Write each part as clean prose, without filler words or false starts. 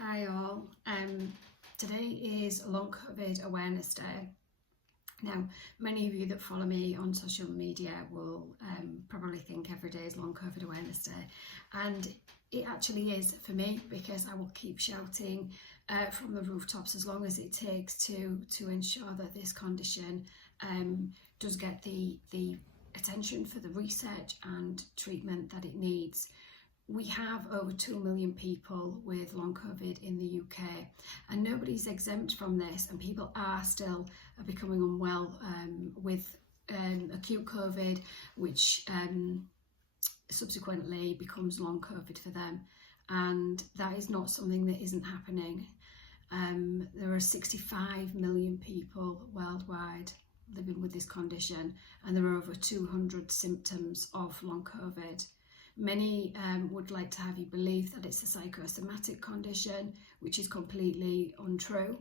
Hi all. Today is Long COVID Awareness Day. Now, many of you that follow me on social media will probably think every day is Long COVID Awareness Day, and it actually is for me, because I will keep shouting from the rooftops as long as it takes to ensure that this condition does get the attention for the research and treatment that it needs. We have over 2 million people with long COVID in the UK, and nobody's exempt from this, and people are still becoming unwell with acute COVID, which subsequently becomes long COVID for them, and that is not something that isn't happening. There are 65 million people worldwide living with this condition, and there are over 200 symptoms of long COVID. Many would like to have you believe that it's a psychosomatic condition, which is completely untrue,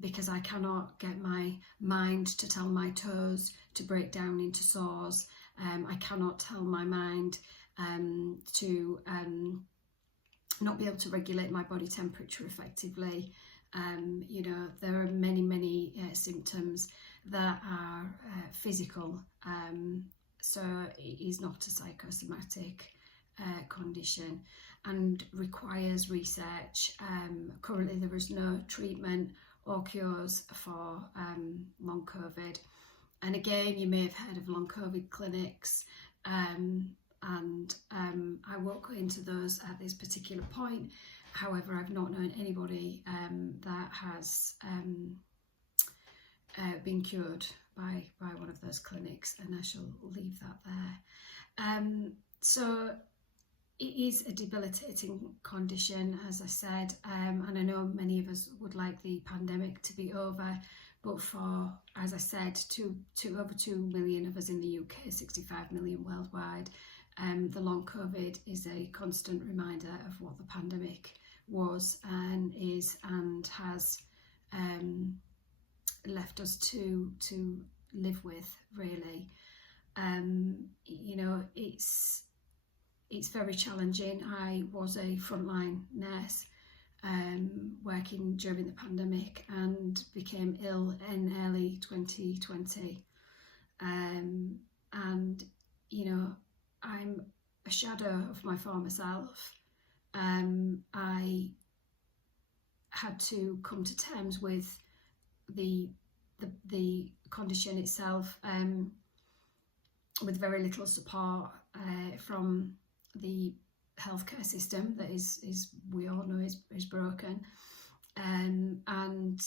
because I cannot get my mind to tell my toes to break down into sores. I cannot tell my mind to not be able to regulate my body temperature effectively. You know, there are many symptoms that are physical. So it is not a psychosomatic condition and requires research. Currently there is no treatment or cures for long COVID. And again, you may have heard of long COVID clinics, and I won't go into those at this particular point. However, I've not known anybody that has been cured by one of those clinics, and I shall leave that there. So it is a debilitating condition, as I said, and I know many of us would like the pandemic to be over, but for, as I said, over 2 million of us in the UK, 65 million worldwide, the long COVID is a constant reminder of what the pandemic was and is and has left us to live with, really. You know, it's very challenging. I was a frontline nurse working during the pandemic and became ill in early 2020, and you know, I'm a shadow of my former self. I had to come to terms with the condition itself, with very little support from the healthcare system that is we all know is broken, and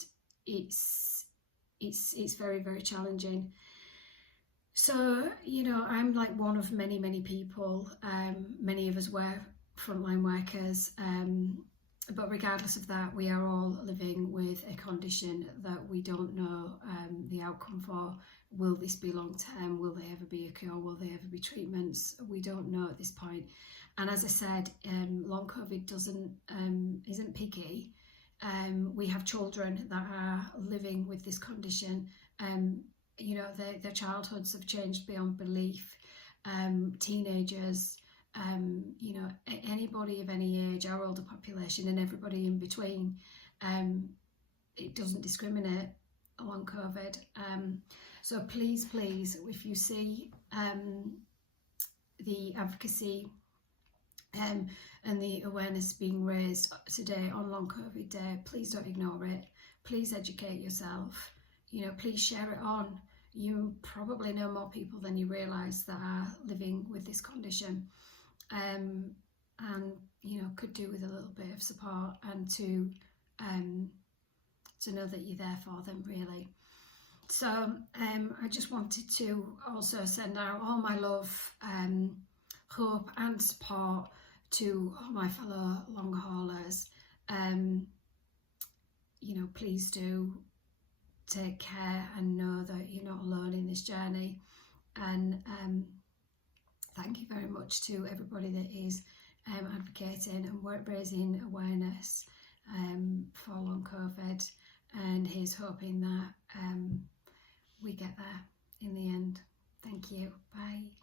it's very challenging. So, you know, I'm like one of many people. Many of us were frontline workers, but regardless of that, we are all living with a condition that we don't know the outcome for. Will this be long term? Will there ever be a cure? Will there ever be treatments? We don't know at this point. And as I said, long COVID isn't picky. We have children that are living with this condition. You know, their childhoods have changed beyond belief. Teenagers, you know, anybody of any age, our older population, and everybody in between. It doesn't discriminate long COVID. So please, if you see the advocacy and the awareness being raised today on Long COVID Day, please don't ignore it. Please educate yourself. You know, please share it on. You probably know more people than you realise that are living with this condition, and you know, could do with a little bit of support and to know that you're there for them, really. So I just wanted to also send out all my love, hope and support to all my fellow long haulers. You know, please do take care and know that you're not alone in this journey, and thank you very much to everybody that is advocating and raising awareness for long COVID, and here's hoping that we get there in the end. Thank you. Bye.